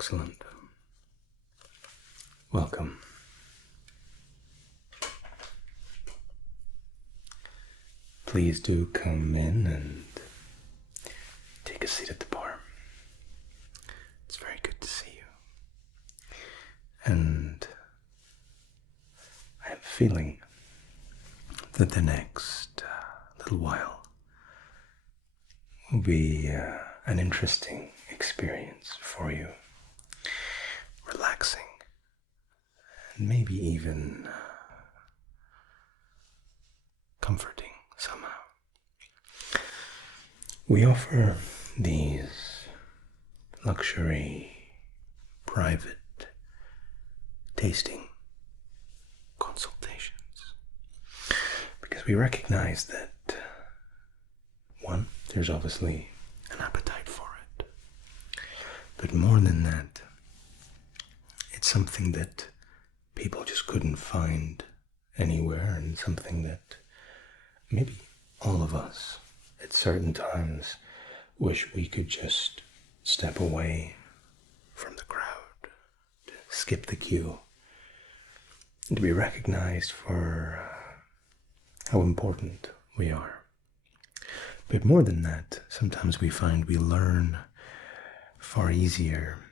Excellent. Welcome. Please do come in and take a seat at the bar. It's very good to see you. And I have a feeling that the next little while will be an interesting experience for you. Relaxing. And maybe even comforting somehow. We offer these luxury, private tasting consultations because we recognize that, one, there's obviously an appetite for it, but more than that, it's something that people just couldn't find anywhere, and something that maybe all of us at certain times wish we could just step away from the crowd, to skip the queue, and to be recognized for how important we are. But more than that, sometimes we find we learn far easier,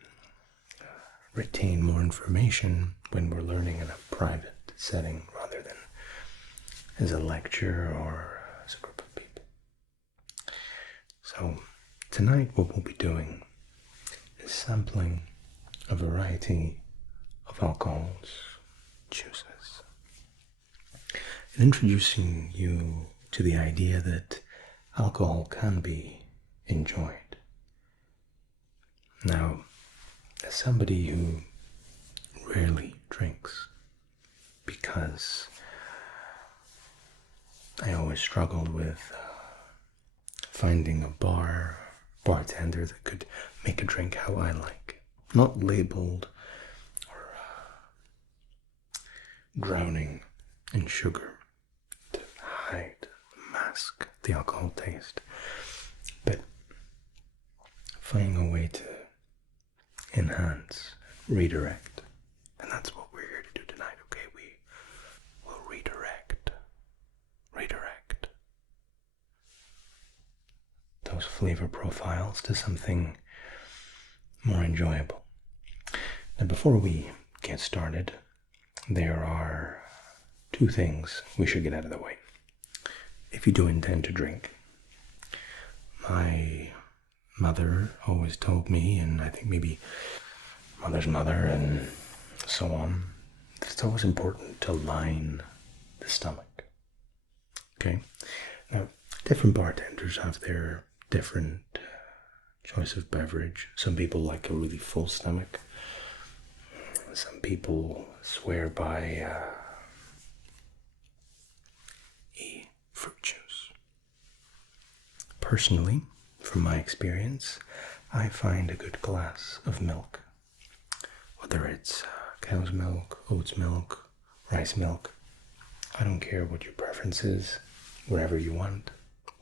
retain more information when we're learning in a private setting rather than as a lecture or as a group of people. So tonight what we'll be doing is sampling a variety of alcohols, juices, and introducing you to the idea that alcohol can be enjoyed. Now, as somebody who rarely drinks, because I always struggled with finding a bartender that could make a drink how I like, not labeled or drowning in sugar to hide, mask the alcohol taste, but finding a way to enhance, redirect, and that's what we're here to do tonight. Okay, we will redirect those flavor profiles to something more enjoyable. Now, before we get started, there are two things we should get out of the way. If you do intend to drink, my mother always told me, and I think maybe mother's mother and so on, it's always important to line the stomach. Okay? Now, different bartenders have their different choice of beverage. Some people like a really full stomach. Some people swear by a fruit juice. Personally, from my experience, I find a good glass of milk, whether it's cow's milk, oat's milk, rice milk. I don't care what your preference is, whatever you want,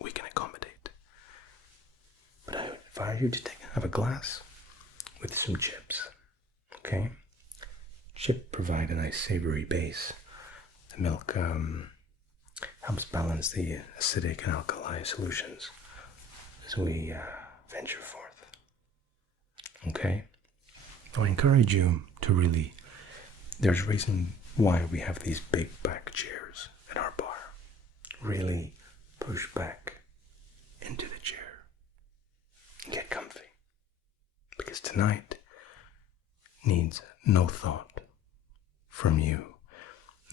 we can accommodate. But I would advise you to have a glass with some chips, okay? Chip provide a nice savory base. The milk helps balance the acidic and alkali solutions as we venture forth. Okay? So I encourage you to really, there's a reason why we have these big back chairs at our bar. Really push back into the chair. Get comfy. Because tonight needs no thought from you.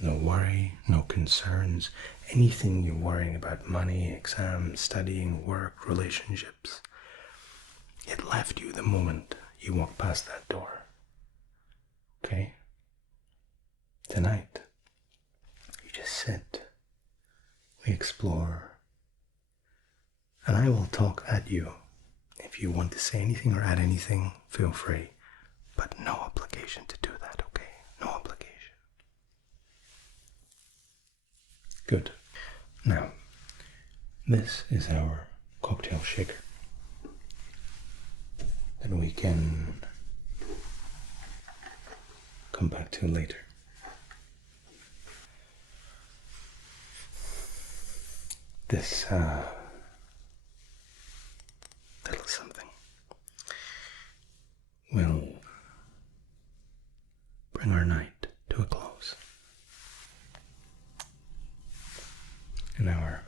No worry, no concerns, anything you're worrying about, money, exams, studying, work, relationships. It left you the moment you walked past that door. Okay? Tonight, you just sit, we explore, and I will talk at you. If you want to say anything or add anything, feel free, but no obligation to do that, okay? No obligation. Good. Now, this is our cocktail shaker that we can come back to later. This little something will bring our night to a close. In our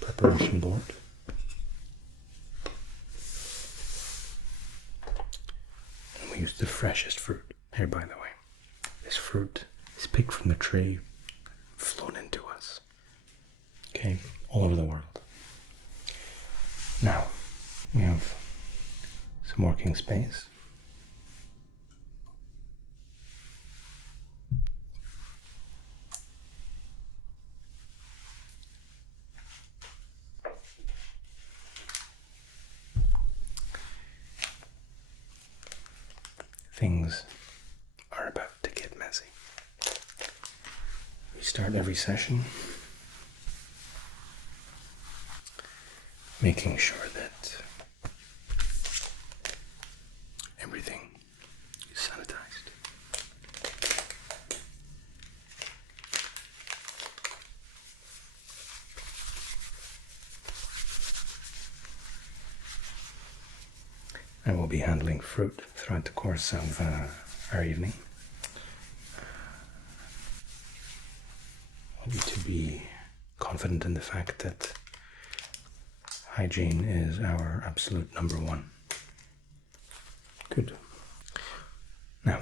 preparation board, and we use the freshest fruit. Here, by the way, this fruit is picked from the tree, flown into us. Okay, all over the world. Now, we have some working space. Things are about to get messy. We start every session making sure that everything is sanitized. I will be handling fruit throughout the course of our evening. I want you to be confident in the fact that hygiene is our absolute number one. Good. Now,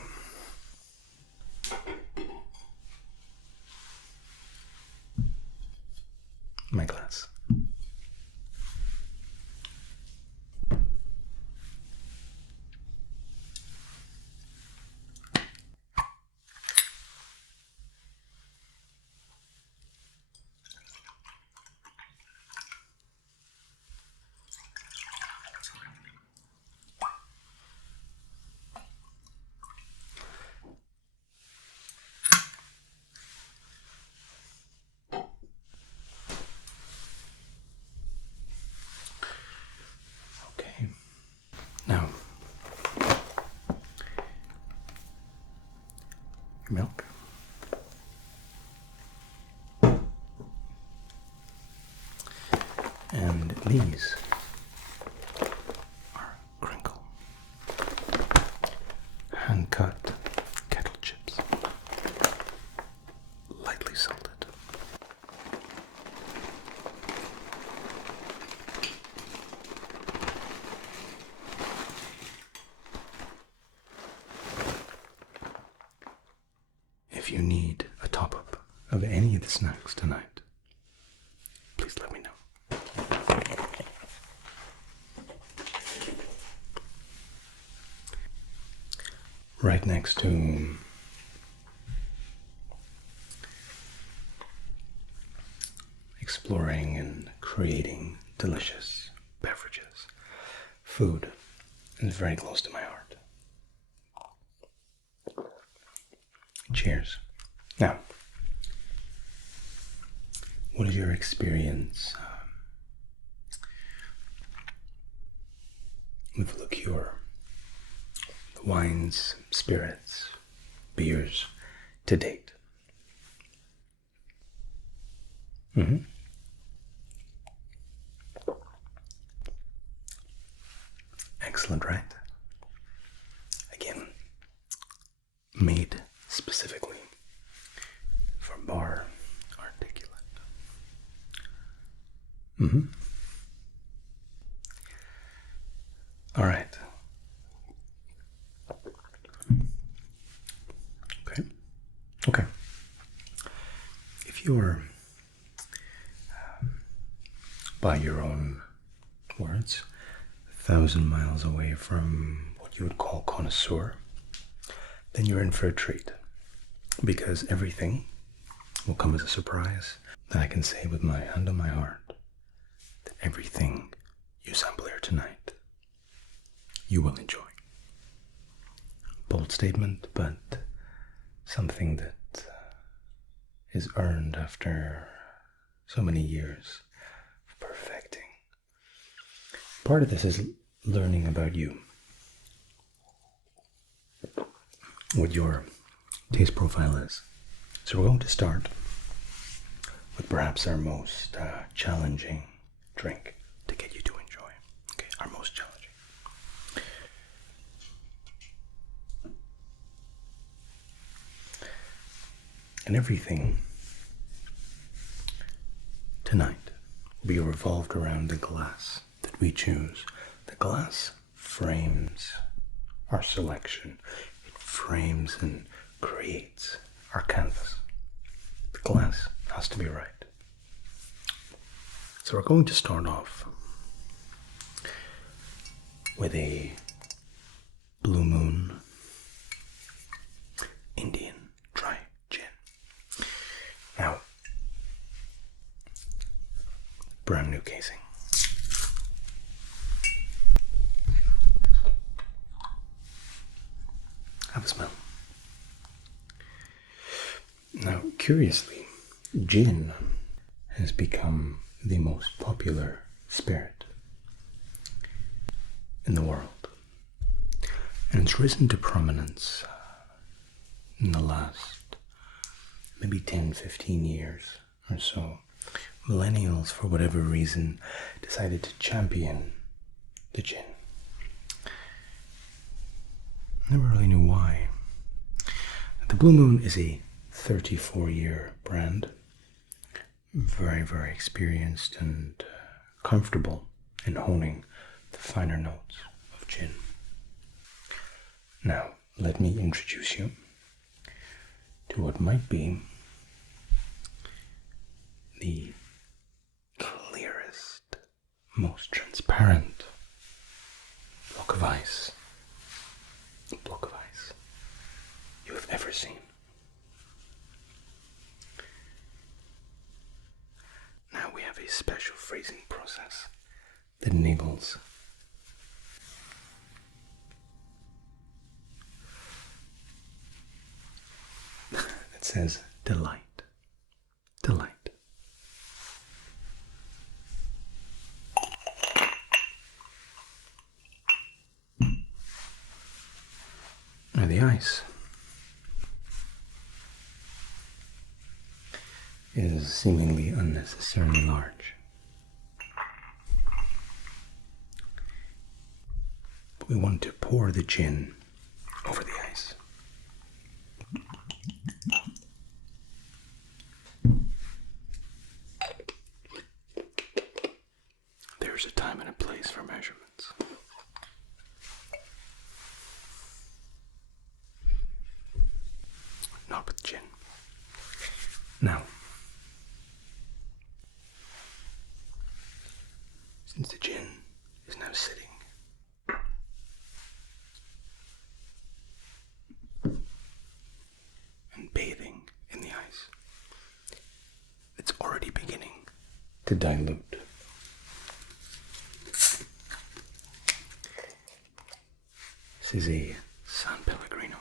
my glass. Now, your milk. And these are crinkle, hand-cut kettle chips, lightly salted. If you need a top-up of any of the snacks tonight, please let me know. Right next to exploring and creating delicious beverages, food is very close to my heart. Cheers. Now, what is your experience with liqueur, the wines, spirits, beers to date? Excellent, right? Again, made specifically for bar articulate. All right. Okay. If you're, by your own words, 1,000 miles away from what you would call connoisseur, then you're in for a treat, because everything will come as a surprise. That I can say with my hand on my heart that everything you sample here tonight, you will enjoy. Bold statement, but something that is earned after so many years of perfecting. Part of this is learning about you. what your taste profile is. So we're going to start with perhaps our most challenging drink to get you to enjoy. Okay, our most challenging. And everything tonight will be revolved around the glass that we choose. The glass frames our selection. It frames and creates our canvas. The glass has to be right. So we're going to start off with a Blue Moon Indian dry gin. Now, brand new casing. Have a smell. Now, curiously, gin has become the most popular spirit in the world. And it's risen to prominence in the last maybe 10, 15 years or so. Millennials, for whatever reason, decided to champion the gin. Never really knew why. The Blue Moon is a 34-year brand. Very, very experienced and comfortable in honing the finer notes of gin. Now, let me introduce you to what might be the clearest, most transparent block of ice you have ever seen. Now we have a special freezing process that enables it says delight. Now the ice is seemingly unnecessarily large. But we want to pour the gin over the ice. There's a time and a place for measurements. Not with gin. Now, since the gin is now sitting and bathing in the ice, it's already beginning to dilute. This is a San Pellegrino.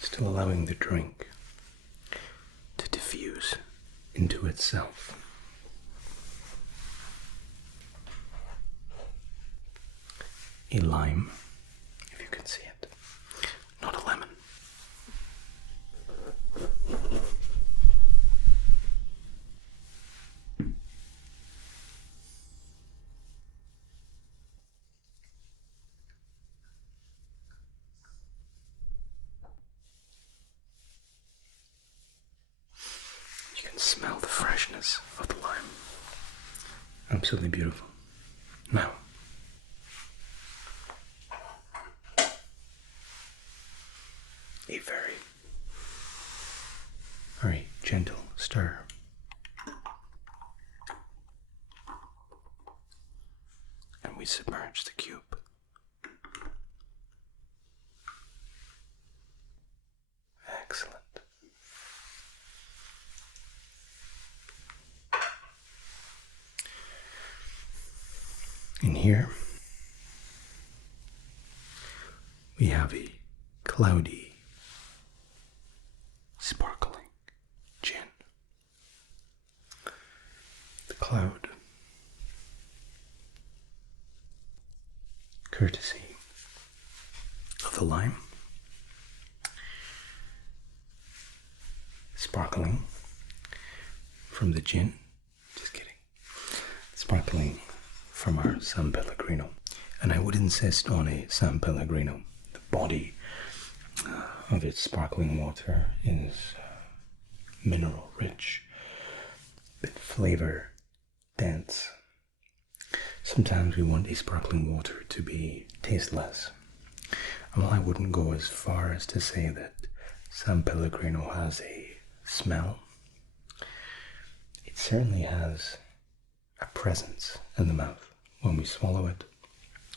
Still allowing the drink to diffuse into itself. A lime, if you can see it, not a lemon. You can smell the freshness of the lime. Absolutely beautiful. Now, a very, very gentle stir. And we submerge the cube. Excellent. here we have a cloudy, sparkling gin. The cloud, courtesy of the lime, sparkling from the gin. Just kidding. Sparkling from our San Pellegrino. And I would insist on a San Pellegrino. The body of its sparkling water is mineral rich, bit flavor dense. Sometimes we want a sparkling water to be tasteless. Well, I wouldn't go as far as to say that San Pellegrino has a smell. It certainly has a presence in the mouth. When we swallow it,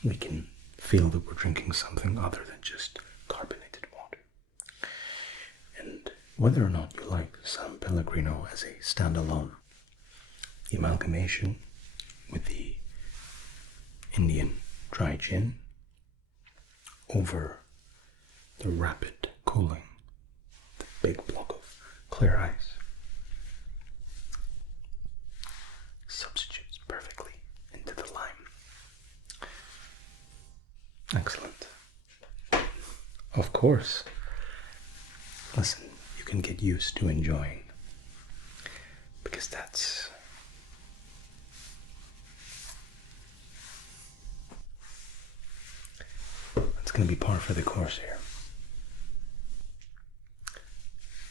we can feel that we're drinking something other than just carbonated water. And whether or not you like San Pellegrino as a standalone, the amalgamation with the Indian dry gin over the rapid cooling, the big block of clear ice, substitutes perfectly into the lime. Excellent. Of course, listen, you can get used to enjoying, because that's going to be par for the course here.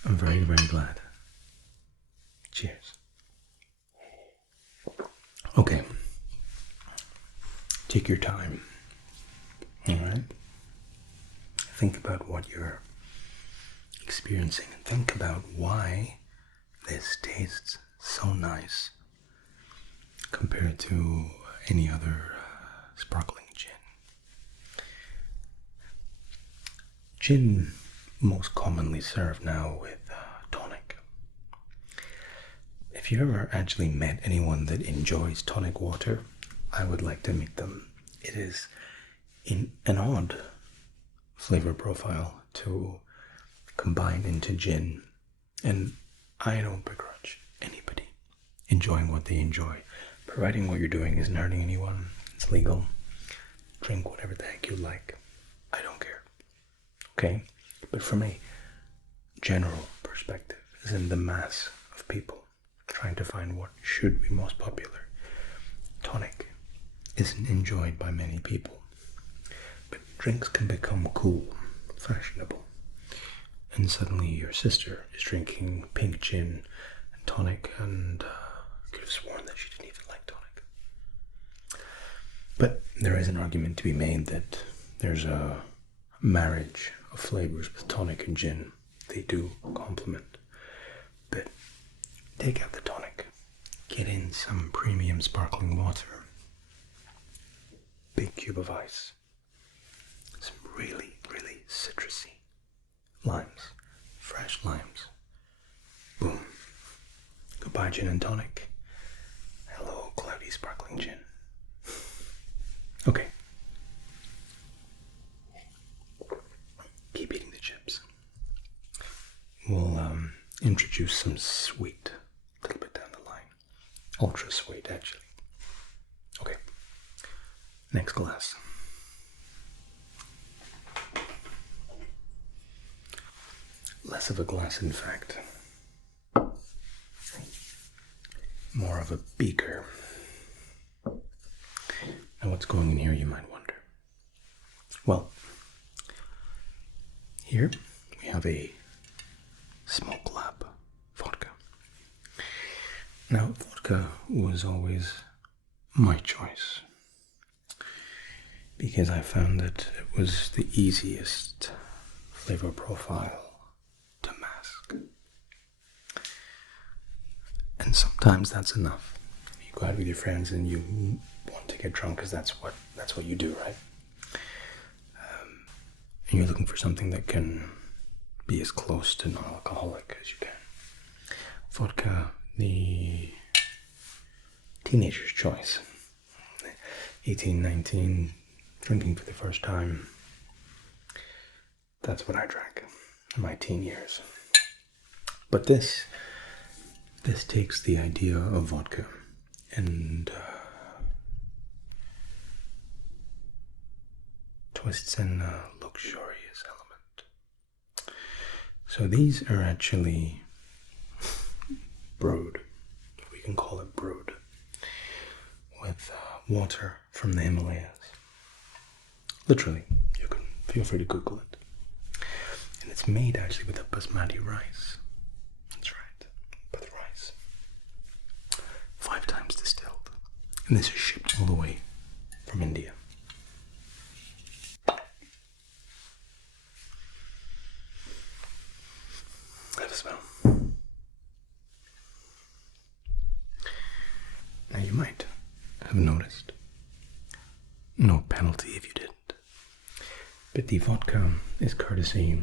I'm very, very glad. Cheers. Okay. Take your time. Alright? Think about what you're experiencing and think about why this tastes so nice compared to any other sparkling gin. Gin most commonly served now with tonic. If you ever actually met anyone that enjoys tonic water, I would like to meet them. It is in an odd flavor profile to combine into gin, and I don't begrudge anybody enjoying what they enjoy, providing what you're doing isn't hurting anyone. It's legal. Drink whatever the heck you like. I don't care. Okay? But from a general perspective, as in the mass of people trying to find what should be most popular, tonic isn't enjoyed by many people. But drinks can become cool, fashionable, and suddenly your sister is drinking pink gin and tonic, and could have sworn that she didn't even like tonic. But there is an argument to be made that there's a marriage of flavors with tonic and gin. They do complement. But take out the tonic, get in some premium sparkling water, big cube of ice, some really, really citrusy limes, fresh limes. Boom. Goodbye gin and tonic. Hello cloudy sparkling gin. Okay. Keep eating the chips. We'll introduce some sweet a little bit down the line. Ultra sweet, actually. Okay. Next glass. Less of a glass, in fact. More of a beaker. Now, what's going in here, you might wonder? Well, here we have a Smoke Lab vodka. Now, vodka was always my choice because I found that it was the easiest flavor profile to mask. And sometimes that's enough. You go out with your friends and you want to get drunk because that's what you do, right? And you're looking for something that can be as close to non-alcoholic as you can. Vodka, the teenager's choice. 18, 19, drinking for the first time. That's what I drank in my teen years. But this takes the idea of vodka and twists in a luxurious element. So these are actually brewed, we can call it brewed, with water from the Himalayas. Literally, you can feel free to Google it. And it's made actually with a basmati rice. That's right, but rice. 5 times distilled. And this is shipped all the way from India. Have a smell. Now you might have noticed, no penalty if you didn't, but the vodka is courtesy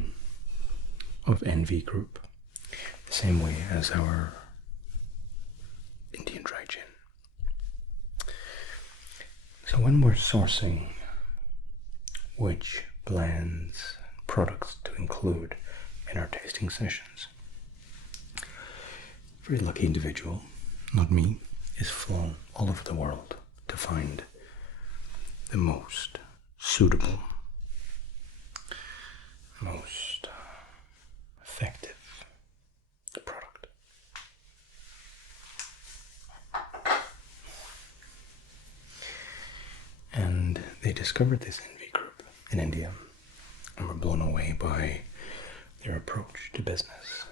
of NV Group, the same way as our Indian dry gin. So when we're sourcing which blends, products to include in our tasting sessions, a very lucky individual, not me, is flown all over the world to find the most suitable, most effective product. And they discovered this NV Group in India and were blown away by their approach to business.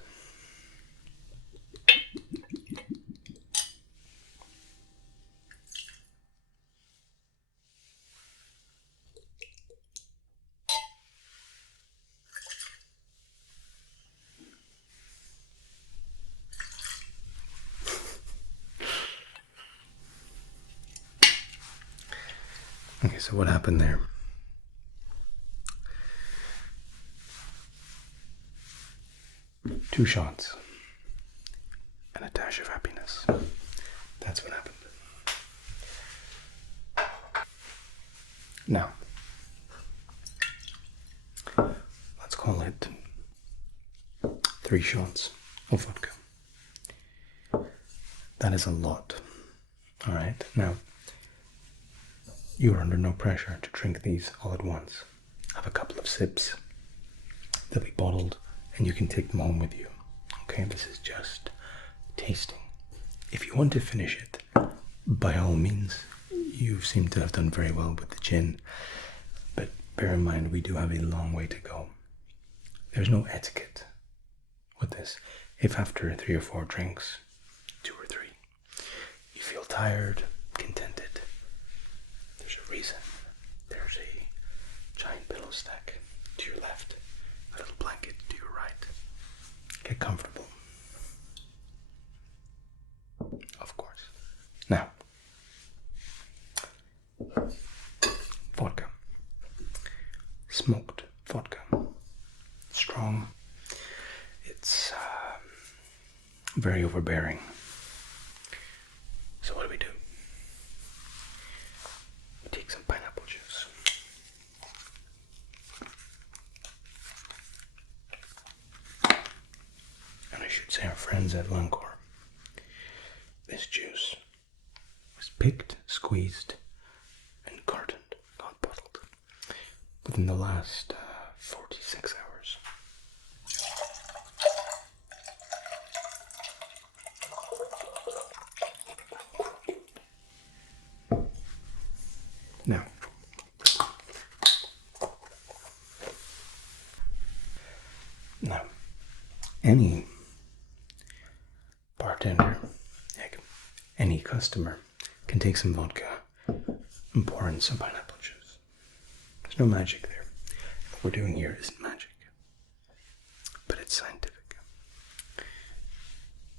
Okay, so what happened there? Two shots and a dash of happiness. That's what happened. Now, let's call it 3 shots of vodka. That is a lot. Alright, now, you are under no pressure to drink these all at once. Have a couple of sips. They'll be bottled and you can take them home with you. Okay, this is just tasting. If you want to finish it, by all means, you seem to have done very well with the gin, but bear in mind we do have a long way to go. There's no etiquette with this. If after 3 or 4 drinks, 2 or 3, you feel tired, contented, there's a reason. There's a giant pillow stack to your left, a little blanket to your right. Get comfortable. Of course. Now, vodka. Smoked vodka. Strong. It's very overbearing. So what do? We take some pineapple juice. And I should say our friends at Lancor, this juice was picked, squeezed, and cartoned, not bottled, within the last 46 hours. Now, any bartender, heck, any customer can take some vodka and pour in some pineapple juice. There's no magic there. What we're doing here isn't magic, but it's scientific.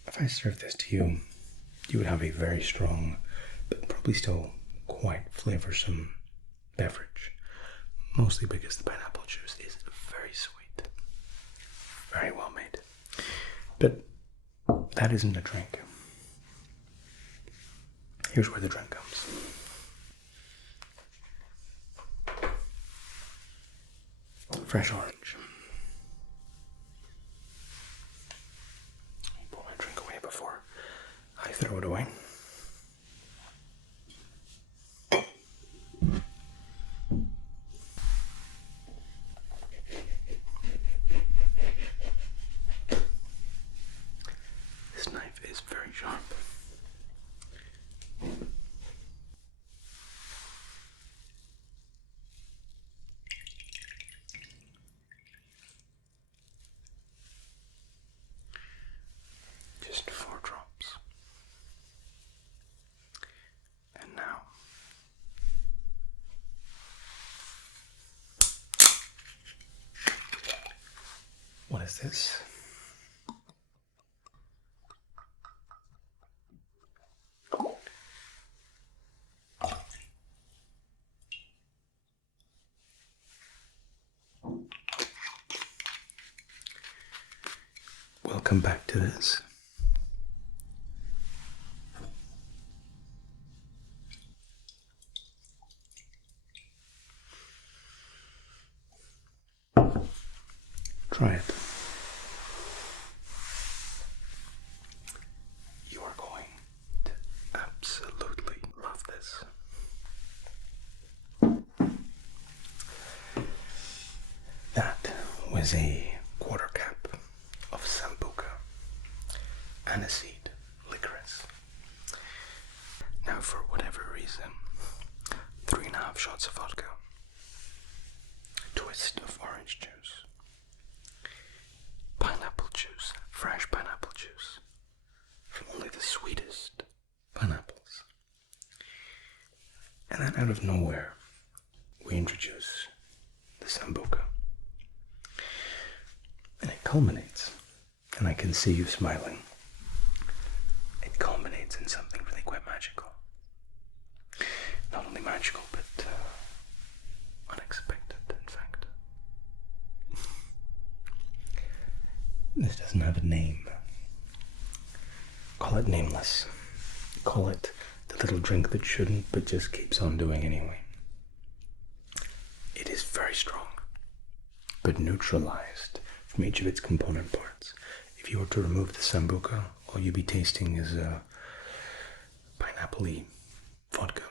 If I serve this to you, you would have a very strong, but probably still quite flavorsome beverage. Mostly because the pineapple juice is very sweet. Very well made. But that isn't a drink. Here's where the drink comes. fresh orange. Pull my drink away before I throw it away. This knife is very sharp. Just 4 drops. And now what is this? Welcome back to this. Try it. You are going to absolutely love this. That was a quarter cup of sambuca, aniseed, licorice. Now, for whatever reason, 3.5 shots of vodka, a twist of orange juice, pineapple juice, fresh pineapple juice, from only the sweetest pineapples. And then out of nowhere, we introduce the sambuca. And it culminates, and I can see you smiling. It culminates in something really quite magical. Not only magical, but unexpected, in fact. This doesn't have a name. Call it nameless. Call it the little drink that shouldn't, but just keeps on doing anyway. It is very strong, but neutralized from each of its component parts. If you were to remove the sambuca, all you'd be tasting is pineapple-y vodka.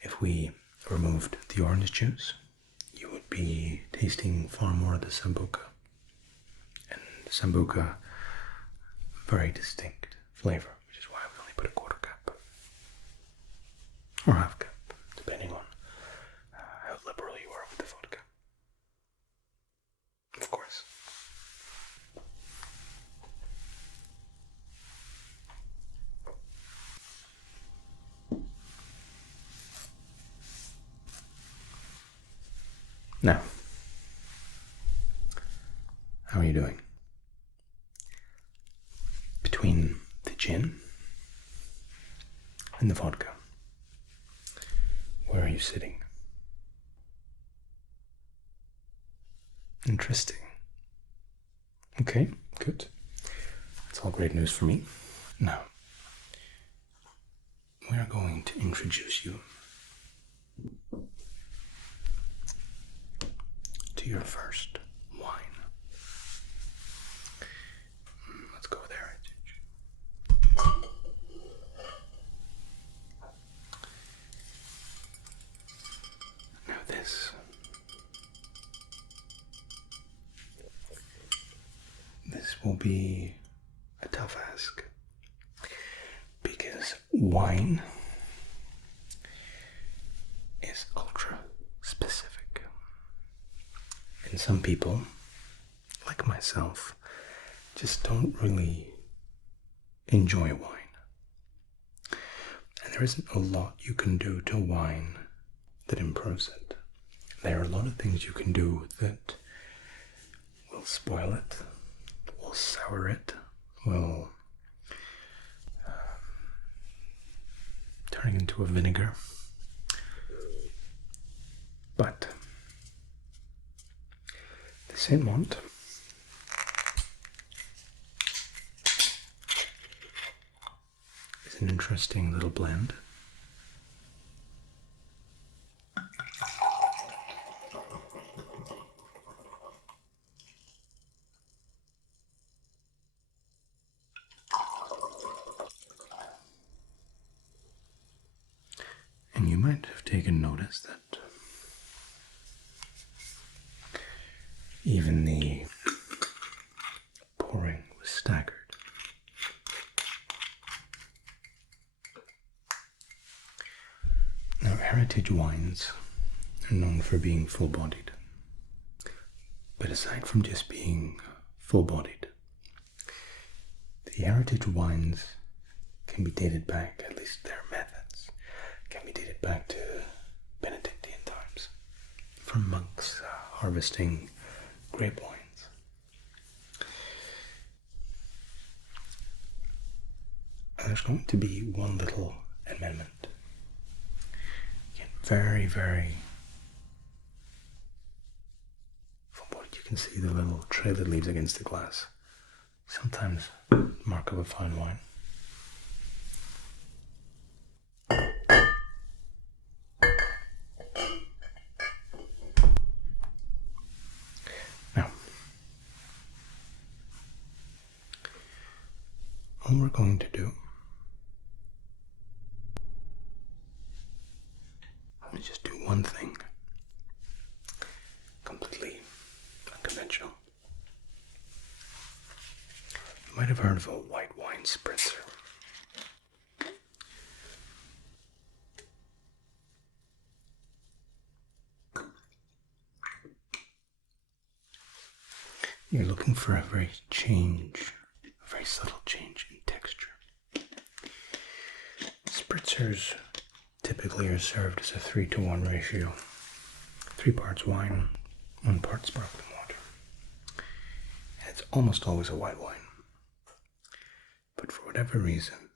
If we removed the orange juice, you would be tasting far more of the sambuca. And sambuca, very distinct flavor, which is why we only put a quarter cup. Or half cup, depending on how liberal you are with the vodka. Of course. Now, how are you doing? Between the gin and the vodka, where are you sitting? Interesting. Okay, good. That's all great news for me. Now, we are going to introduce you to your first wine. Let's go there. Now this will be a tough ask, because wine is ultra specific. And some people, like myself, just don't really enjoy wine. And there isn't a lot you can do to wine that improves it. There are a lot of things you can do that will spoil it, will sour it, will turn it into a vinegar. But the Saint Mont is an interesting little blend. have taken notice that even the pouring was staggered. Now, heritage wines are known for being full-bodied. But aside from just being full-bodied, the heritage wines can be dated back, at least their methods, can be dated back to Benedictine times, from monks harvesting grape wines. And there's going to be one little amendment. Again, very, very full-bodied. You can see the little trail it leaves against the glass. Sometimes mark of a fine wine. Now, all we're going to do is just do one thing, completely unconventional. You might have heard of a white wine spritzer. You're looking for a very subtle change in texture. Spritzers typically are served as a 3-to-1 ratio. 3 parts wine, 1 part sparkling water. And it's almost always a white wine. But for whatever reason,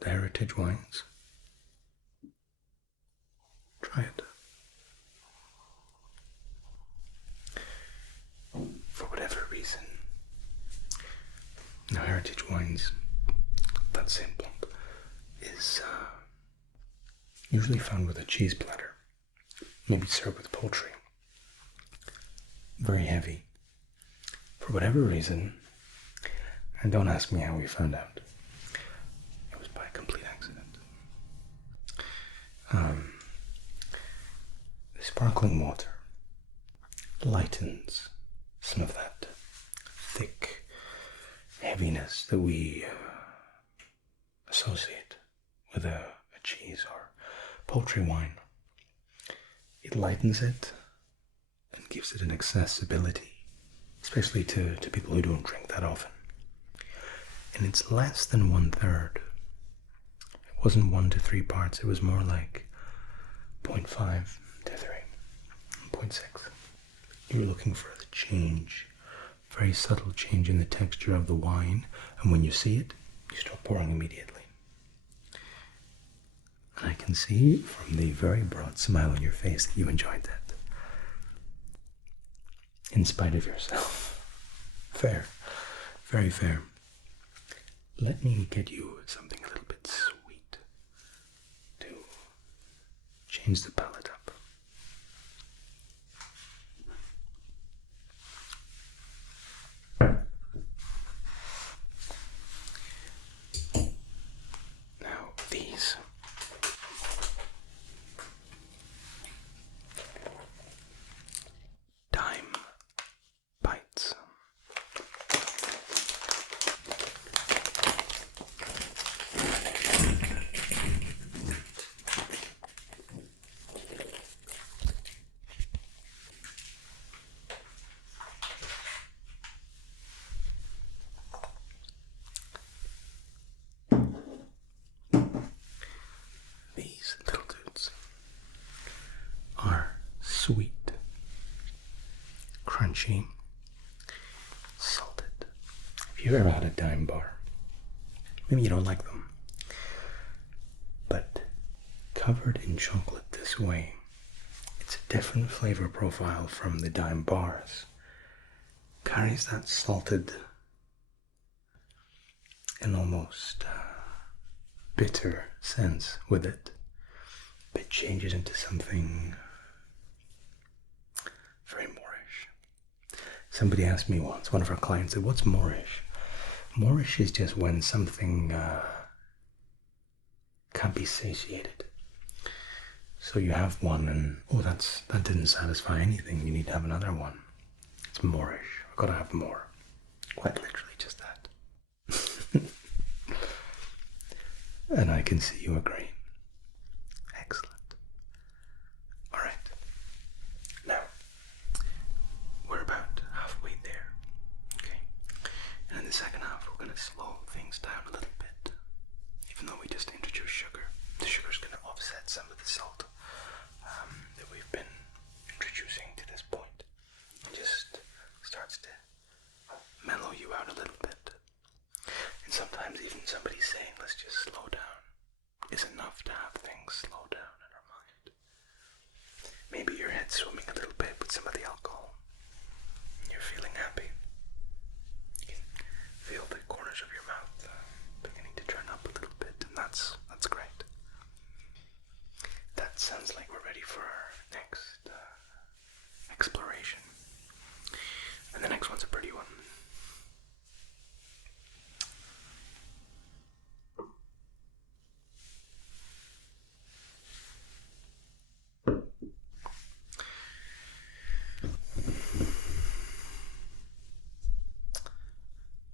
the heritage wines, try it. For whatever reason. Now, heritage wines, that same plump, is usually found with a cheese platter, maybe served with poultry. Very heavy. For whatever reason, and don't ask me how we found out. It was by complete accident. The sparkling water lightens some of that thick heaviness that we associate with a cheese or poultry wine. It lightens it and gives it an accessibility, especially to people who don't drink that often. And it's less than 1/3. It wasn't 1 to 3 parts, it was more like 0.5 to 3, 0.6. You're looking for the change, very subtle change in the texture of the wine, and when you see it, you start pouring immediately. And I can see from the very broad smile on your face that you enjoyed that. In spite of yourself. Fair. Very fair. Let me get you something a little bit sweet to change the palate up. Now, these dime bites. These little dudes are sweet, crunchy, salted. Have you ever had a dime bar? Maybe you don't like them, but covered in chocolate this way, it's a different flavor profile from the dime bars. Carries that salted and almost bitter sense with it, but changes into something very Moorish. Somebody asked me once, one of our clients said, "What's Moorish?" Moorish is just when something can't be satiated. So you have one, and oh, that didn't satisfy anything. You need to have another one. It's moreish. I've got to have more. Quite literally, just that. And I can see you agreeing. Excellent. All right. Now we're about halfway there. Okay. And in the second half, we're going to slow things down a little bit. Even though we just introduced sugar, the sugar's going to offset some of the salt that we've been introducing to this point. It just starts to mellow you out a little bit. And sometimes even somebody saying, let's just slow down, is enough to have things slow down in our mind. Maybe your head's swimming a little bit with some of the alcohol. You're feeling happy. You can feel the corners of your mouth beginning to turn up a little bit, and that's great. That sounds like we're ready for our next exploration. And the next one's a pretty one.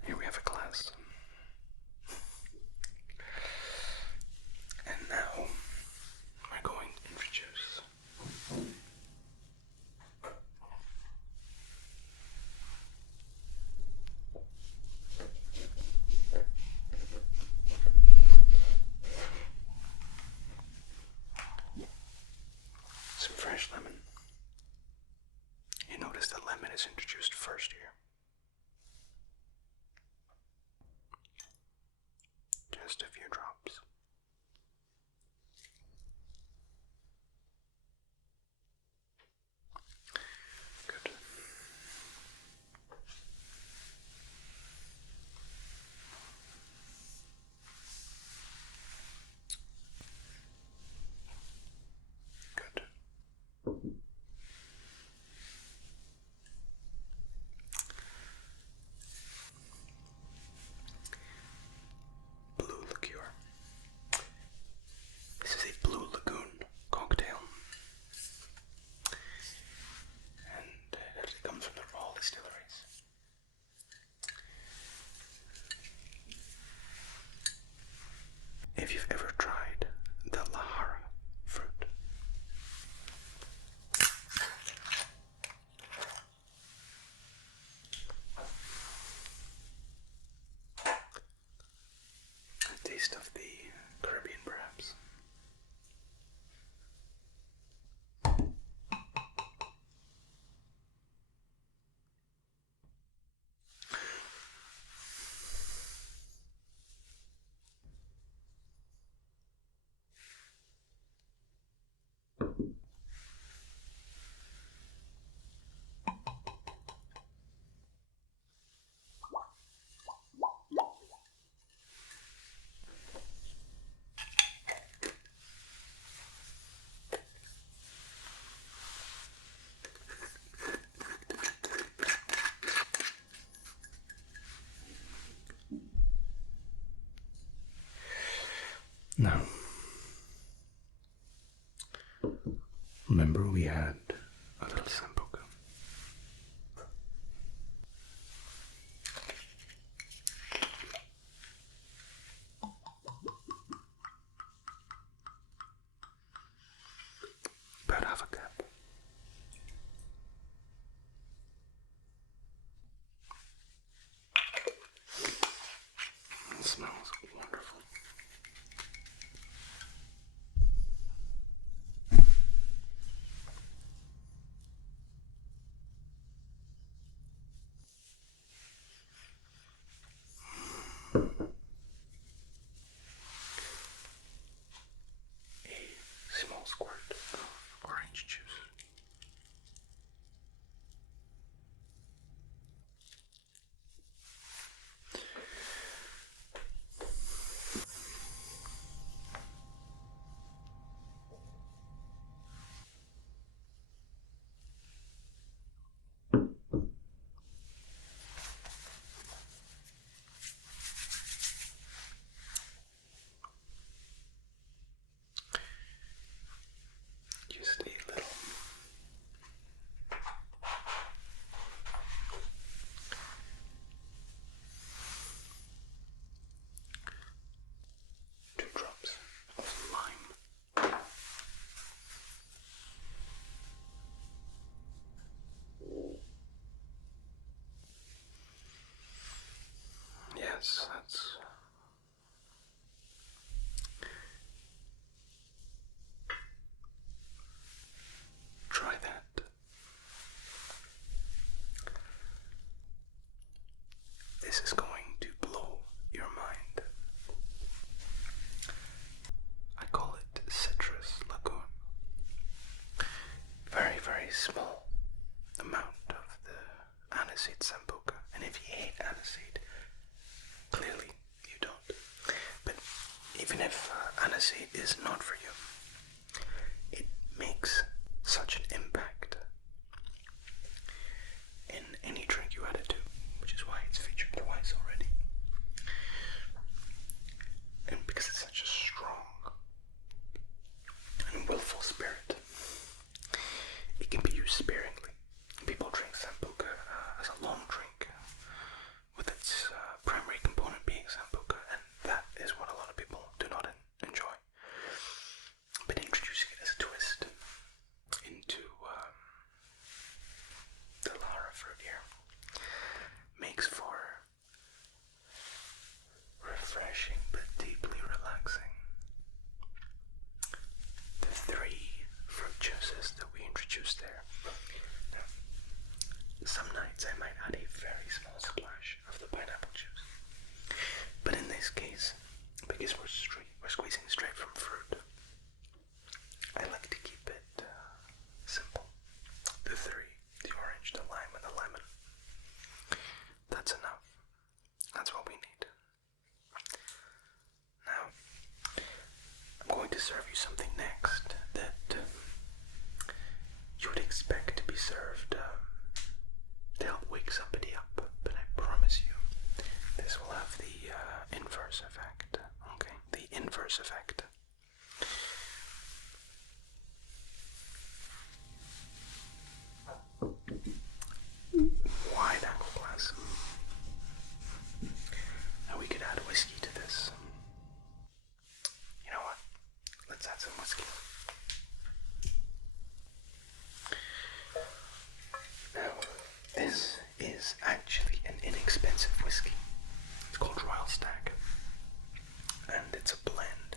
Here we have a glass. And now we're going to introduce some fresh lemon. You notice that lemon is introduced first here. Just a few drops. Good. Good. Blue liqueur. This is a Blue Lagoon cocktail. And it actually comes from the raw distilleries. If you've ever tried the hahah fruit, a taste of the Caribbean perhaps. Now, remember we had a little sambuca. About half a cup. It smells wonderful. A small squirt of orange juice. Yes, that's... Try that. This is going to blow your mind. I call it Citrus Lagoon. Very, very small amount of the aniseed sambuca. And if you hate aniseed, clearly you don't. But even if aniseed is not for you, it makes such an impact in any drink you add it to, which is why it's featured twice already. And because it's such a strong and willful spirit, it can be used sparingly. People drink sambuca as a long drink, with its primary component being sambuca, and that is what a lot of people do not enjoy. But introducing it as a twist into the Lara fruit here makes for refreshing but deeply relaxing. The 3 fruit juices that we introduced there. Now, some nights I might add a very small splash of the pineapple juice, but in this case, because we're squeezing straight from fruit, I like to keep it simple. The 3, the orange, the lime, and the lemon. That's enough. That's what we need. Now, I'm going to serve you something next that you would expect to be served to help wake somebody up, but I promise you, this will have the inverse effect. Okay, the inverse effect. Wide angle glass. Now we could add whiskey to this. You know what? Let's add some whiskey. Now, this is actually an inexpensive whiskey. It's called Royal Stag, and it's a blend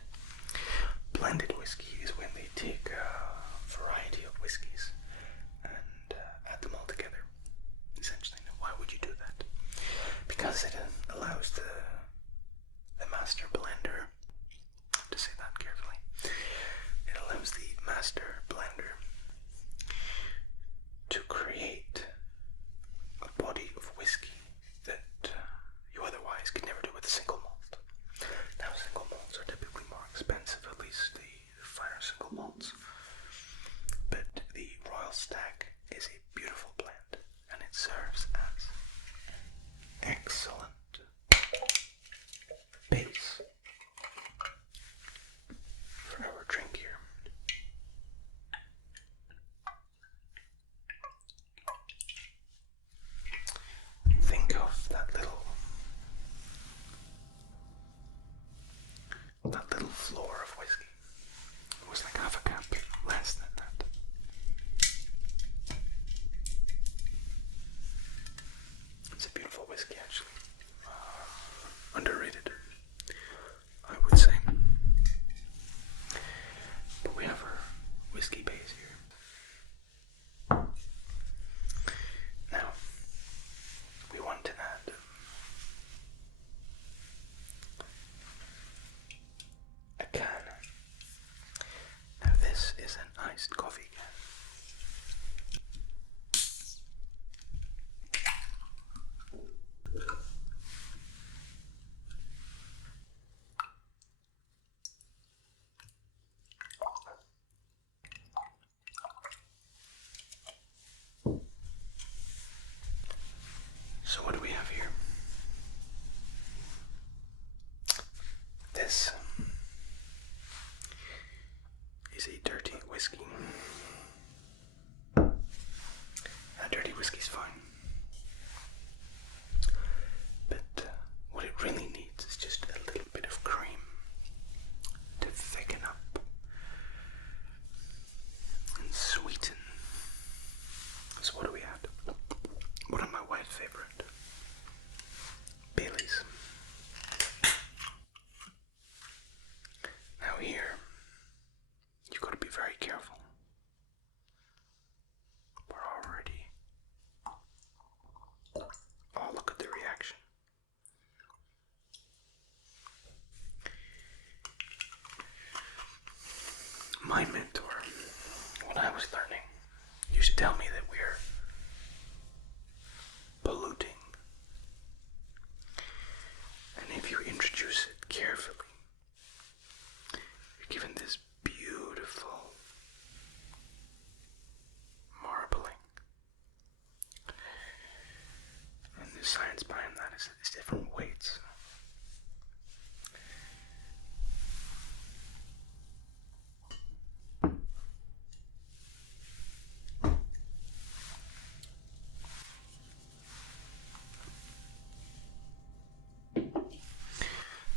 the science behind that is different weights.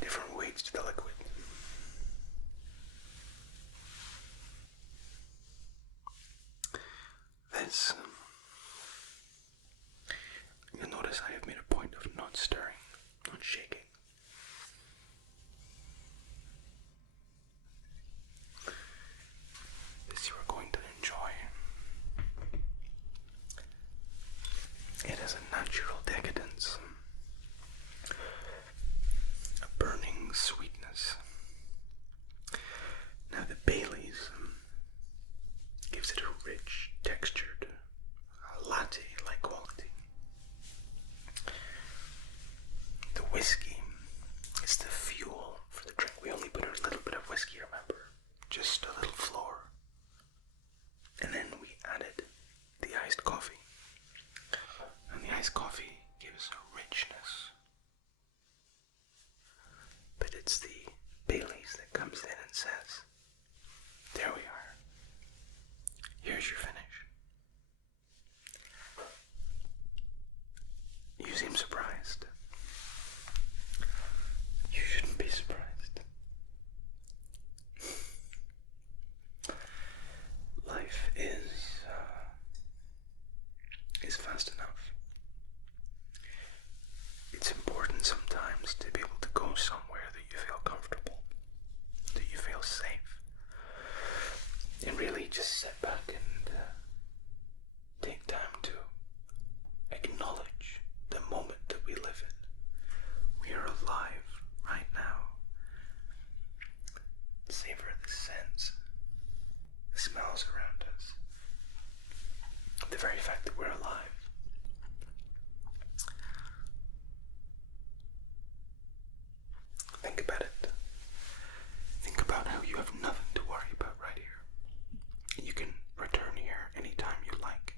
Different weights to the liquid. This, you'll notice I have made a point of not stirring, not shaking. This you are going to enjoy. It has a natural decadence, a burning sweetness. Now the Bailey's gives it a rich, textured, latte-like quality. The whiskey is the fuel for the drink. We only put a little bit of whiskey, remember? Just a little floor. And then we added the iced coffee. And the iced coffee gives a richness. But it's the Bailey's that comes in and says, there we are. Here's your finish. You seem surprised. You shouldn't be surprised. Life is fast enough. It's important sometimes to be able to go somewhere that you feel comfortable, that you feel safe, and really just sit back and take time to acknowledge the moment that we live in. We are alive right now. Savor the scents, the smells around us, the very fact that we're alive. Think about it. Think about how you have nothing to worry about right here. You can return here anytime you like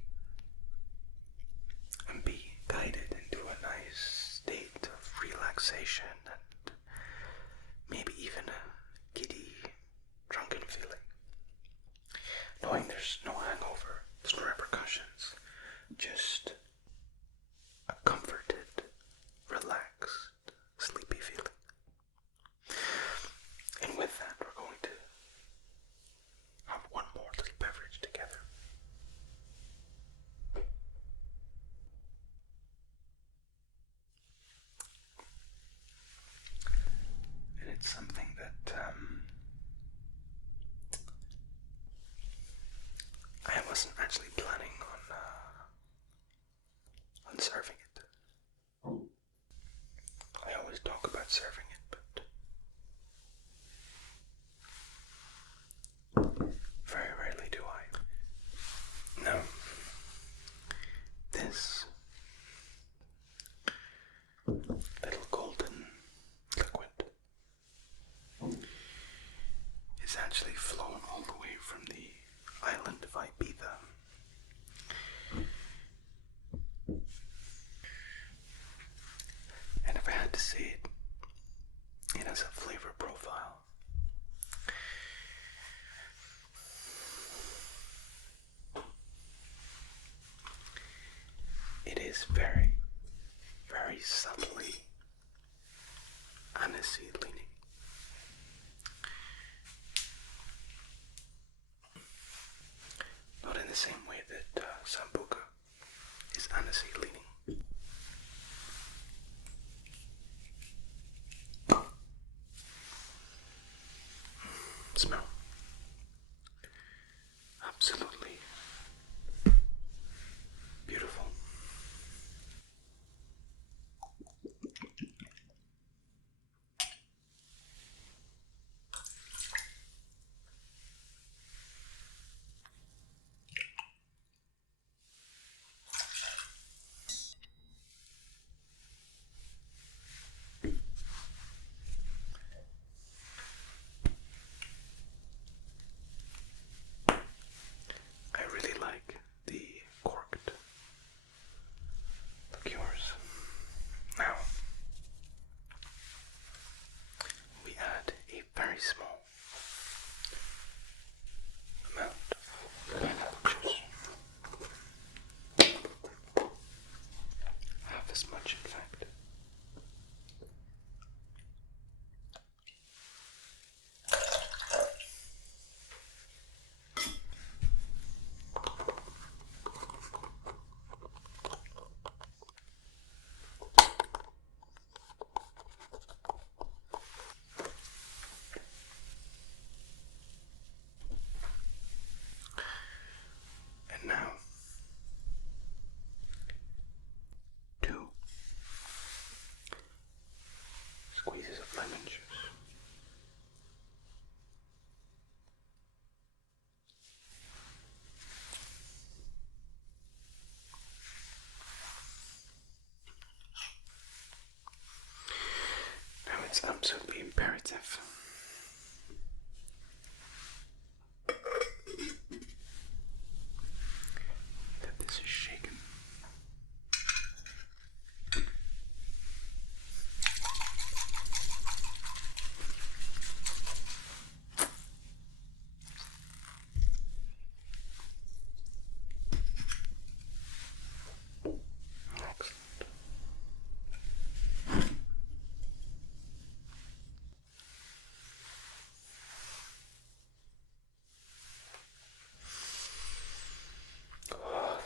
and be guided into a nice state of relaxation and maybe even a giddy, drunken feeling. Knowing there's no hangover, there's no repercussions, just a comforted, relaxed, sleepy feeling. And with that, we're going to have one more little beverage together. And it's something that I wasn't actually planning on serving it. I always talk about serving it, but very rarely do I. Now, this little golden liquid is actually flown all the way from the island of Ibiza. And if I had to say it, it has a flavor profile. It is very, very subtly aniseed leaning. Not in the same way that Sambuca is aniseed leaning. Smell. Absolutely beautiful. it's absolutely imperative that this is shaken.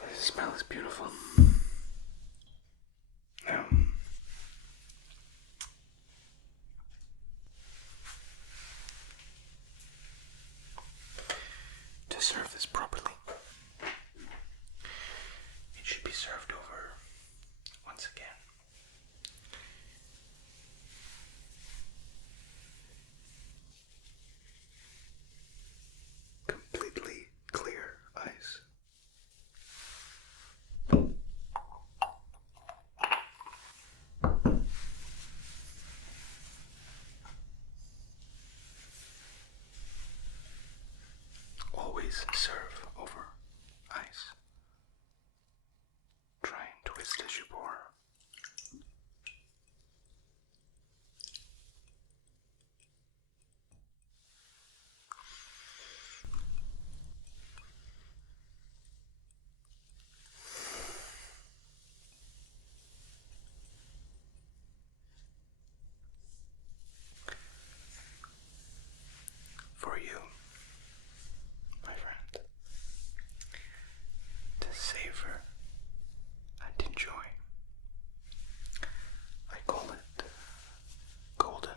The smell is beautiful. Now, to serve this properly, it should be served over once again. Completely clear ice. Always serve over ice. Try and twist as you pour. For you, my friend, to savor and enjoy. I call it golden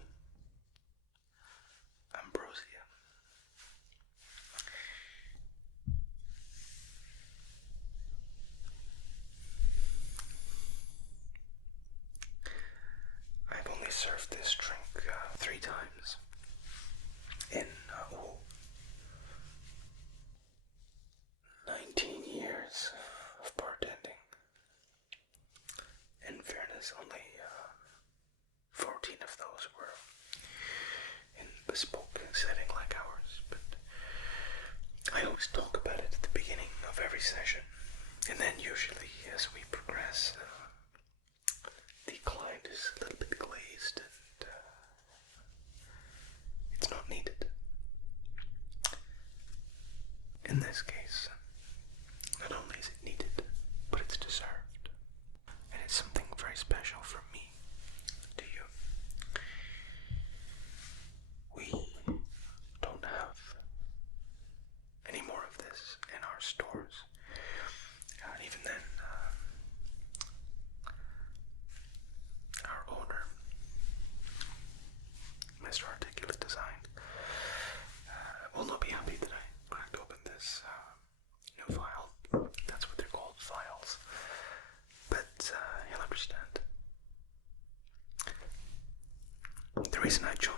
ambrosia. I've only served this drink 3 times in 19 years of bartending. In fairness, only 14 of those were in bespoke setting like ours, but I always talk about it at the beginning of every session, and then usually as we progress, the client is a little bit glazed and it's not needed. In this case, not only is it needed, but it's deserved. And it's something very special from me to you. We don't have any more of this in our stores. And even then, our owner, Mr. Articulate Design, will not be happy that I cracked open this new file. That's what they're called, files. But he'll understand. The reason I chose